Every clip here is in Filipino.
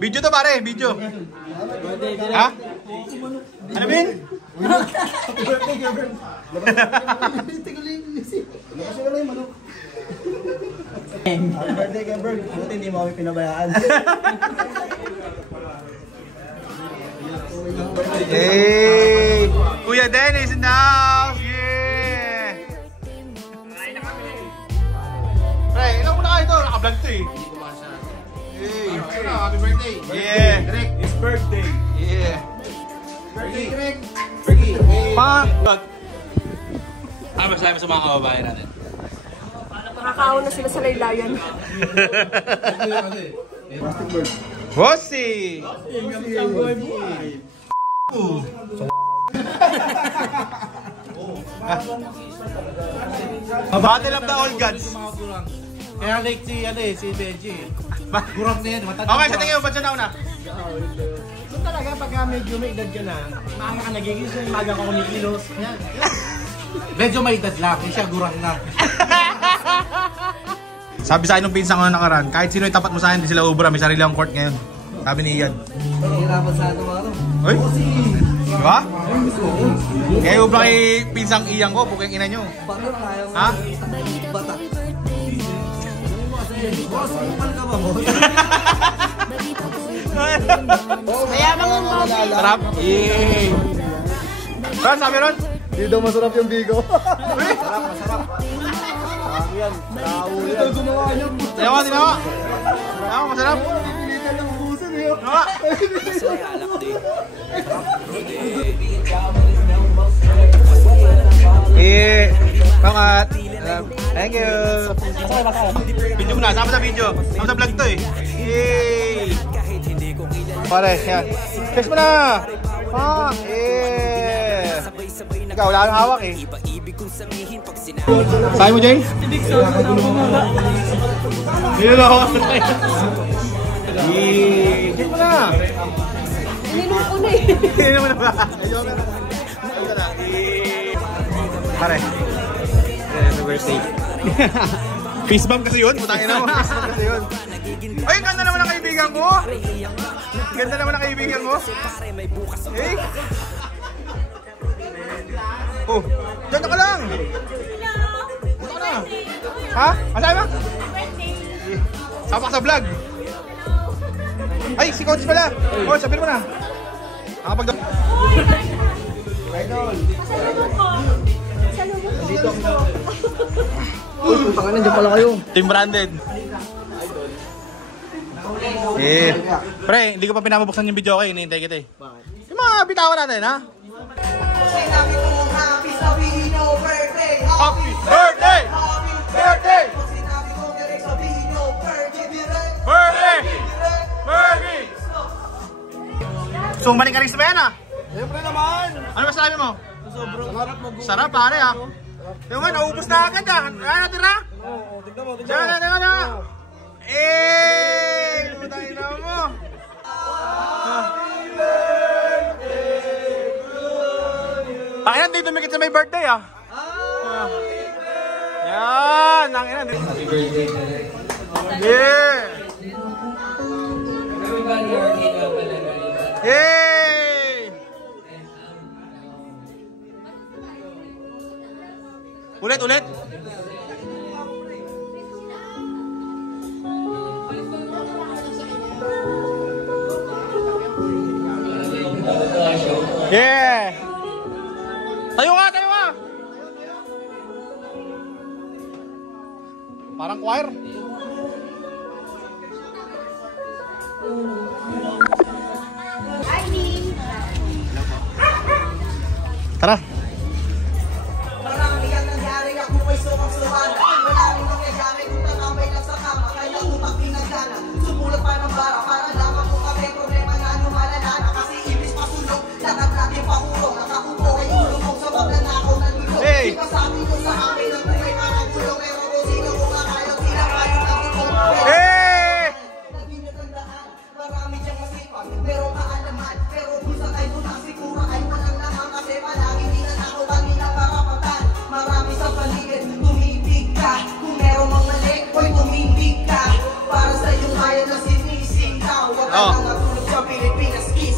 Video to pare, video. Ha? Ano bin? Happy birthday, Gabriel. Happy birthday, Gabriel. Buti hindi mo kami pinabayaan. Hey! Kuya Dennis in the house! Yeah! Pre, ilang muna kayo ito? Naka-vlog to eh. Hey! Happy birthday. Yeah! It's birthday. Yeah! Birthday, Greg. Birthday. Pa! Ano masasabi sa mga kababayan natin? Nakakaon na sila sa laylayan. Bossy! Battle of the All Gods. Kaya like si Benji. Gurang na yan. Okay, sa tingin mo, ba't siya nauna? So talaga, pagka medyo may edad ka na, maaga ka nagigising, maaga ka kumikilos. Yan. Medyo may edad lang, siya gurang na. Sabi sa akin nung pinsan ko na nakaraan, kahit sino itapat mo sa akin, hindi sila ubra, may sarili ang court ngayon. Sabi ni Ian. Hirapan sa ano mga Uy? Diba? Kaya ubra kay pinsang Ian ko, bukeng ina nyo. Ha? Bata. Boss, kupal ka ba, boss? Mayaman mo mo. Sarap? Yay! Ron, sabi Ron? Hindi daw masarap yung bigo. Masarap. Yan. Ito gumawa niya. Tinawa, tinawa. Tinawa, masarap. Pilitan ng ubusan eh. Tinawa. Eh, pangat. Thank you. Video mo na, sama sa video. Sama sa vlog to eh. Yay! Pare, yan. Text mo na. Ah, eh. Ikaw, wala kang hawak eh. Sabi mo, Jay? Niloloko ko na tayo. Yay! Text mo na. Ninong ko na eh. Hindi mo na ba? Ayoko na. Pare. Happy birthday. Fist bump kasi yun. Putangin na mo. Fist bump kasi yun. Ay, ganda naman ang kaibigan ko. Ganda naman ang kaibigan ko. Hey. Oh, dyan ka lang. Dito ka na. Ha? Masaya ba? Sama ka sa vlog. Ay, si coach pala. Oh, sabihin mo na. Nakapag... Pangalan, dyan pala kayo. Team branded. Eh, pre, hindi ko pa pinapabuksan yung video ko, hinihintay kita eh. Bakit? Yung mga bitawan natin, ha? Happy birthday! Birthday! Birthday! Birthday! So, balik ka rin sa bayan, ha? Siyempre naman. Ano masasabi mo? Sobrang harap mag-uwi. Sarap, pare, ha? Yung nga, naubos na agad, ha? Ano, tira? Oo, tignan mo, Diyan, diyan, diyan. Eh! Putangin na mo. Takinan, dito dumikit sa may birthday, ha? Yan! Takinan, dito. Happy birthday, yeah! Yay! Ulit, ulit. Yeah! Tayo ka, tayo ka! Parang choir. Tara. Marami ang nangyari ako may sumang-sumana. Maraming nangyayari kung tatambay lang sa kama. Kaya utak pinagdana. Sumulat pa ng bara para lamang kung kami problema na lumalala na. Kasi ibis pasulong, lahat natin pakulong. Nakakupo ay ulong sa magnanakaw ng lulong. Di ba sabi ko sa amin ng buhay parang gulong. Pero kung sino kung kakayaw sila kayo ng gulong. Naging natandaan, marami siyang masipag. Pero kaalaman, pero kung sa tayo na siguro ay walang naman. Kasi palagi ninanakaw kanila karapatan. Marami sa paligid, tumibig ka. Kung meron mang mali, hoy tumibig ka. Para sa iyong kaya na sinising ka. Oh.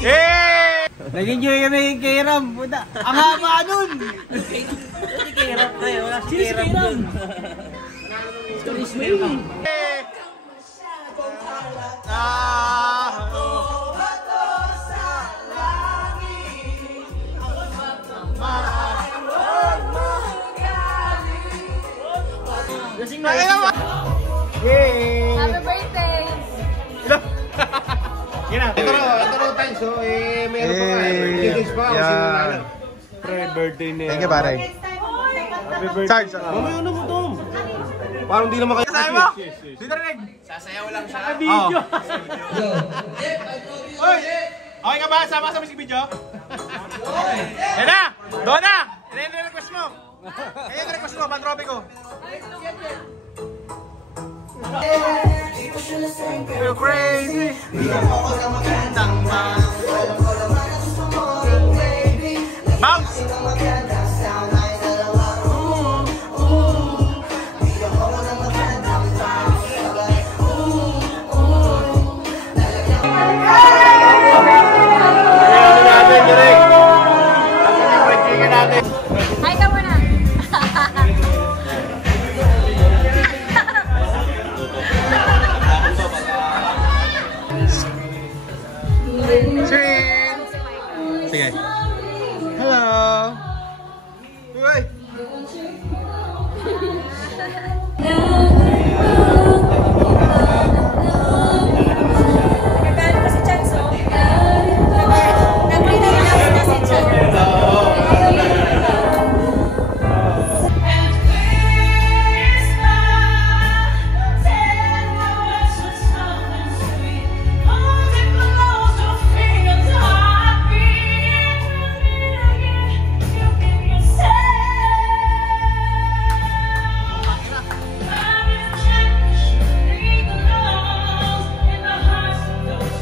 Hey! Nag-enjoy kami kay Ram. Puta. Ang haba nun. Kay Ram tayo. Wala si kay Ram dun. Lasing na. Happy birthday! Ito raw tayo. So, meron pa nga. Birthday days pa. Yeah. Pre-birthday na. Thank you, pare. Happy birthday. Charge. Mamaya ano mo, Tom? Parang di naman kayo. Kasama mo? Dito rin. Sasayaw lang siya. Video. Oy! Okay ka ba? Sama sa music video? Yan na! Doon na! Yan yung request mo. Yan yung request mo, pantropi ko. Feel crazy. Bounce! Hi ka muna! Sige. Hello! Uy! Nagagalit pa si Chanso. Nag-relax na si Chanso.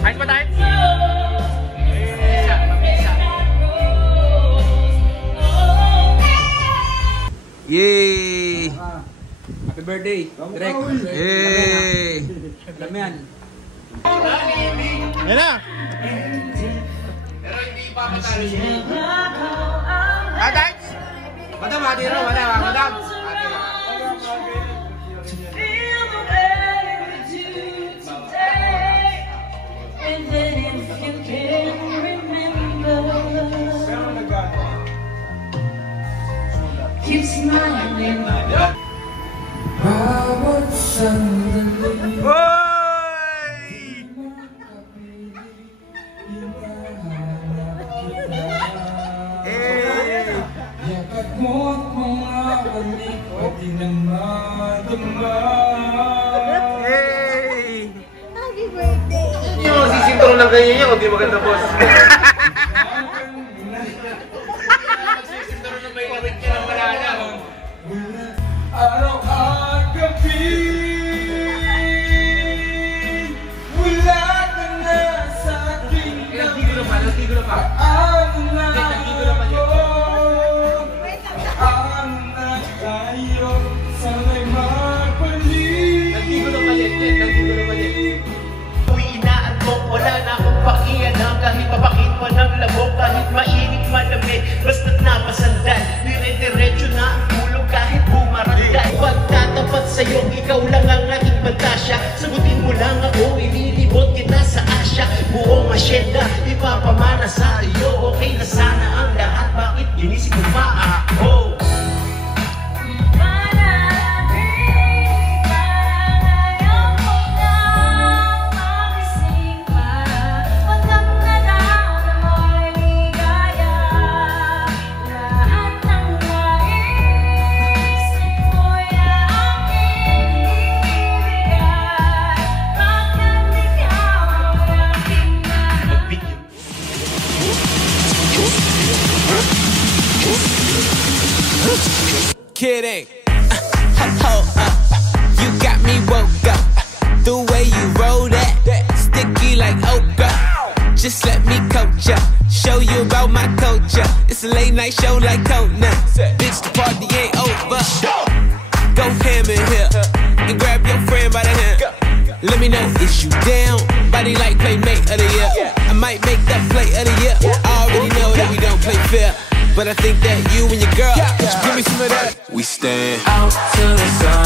Ayos ba tayo? Yay! Happy birthday. Direk. Yay! Damian. Yan na! Tatay! Madam, hati raw. Madam. Keep smiling. Oy! Hey! Hey! Happy birthday! Hindi mo sisintro ng ganyan yan, hindi maganda boss. Magsisintro ng may lamig ka ng malala. Araw at gabi, wala ka na sa aking Nagtigo na pa. Paano na Nagtigo na pa yun. Paano na tayo sana'y magbalik? Nagtigo na pa yan. Uy, inaantok, wala na akong pakialam. Kahit papakit pa ng labok, kahit mainit malamig, basta't napasandal, dire-diretso na ang tulog kahit bumarangay. Pagtatapat sa'yo, ikaw lang ang aking pantasya. Sagutin mo lang ako, ililibot kita sa asya. Buong asyenda, ipapamana sa iyo. Okay na sana ang lahat, bakit ginising mo pa ako? Kidding. Hold up. You got me woke up. The way you roll that, sticky like okra. Just let me coach ya, show you about my culture. It's a late night show like Conan. Bitch, the party ain't over. Go ham in here and grab your friend by the hand. Let me know, is you down? Body like playmate of the year. I might make that play of the year. I already know that we don't play fair, but I think that you and your girl should give me some of that. We stand out to the sun.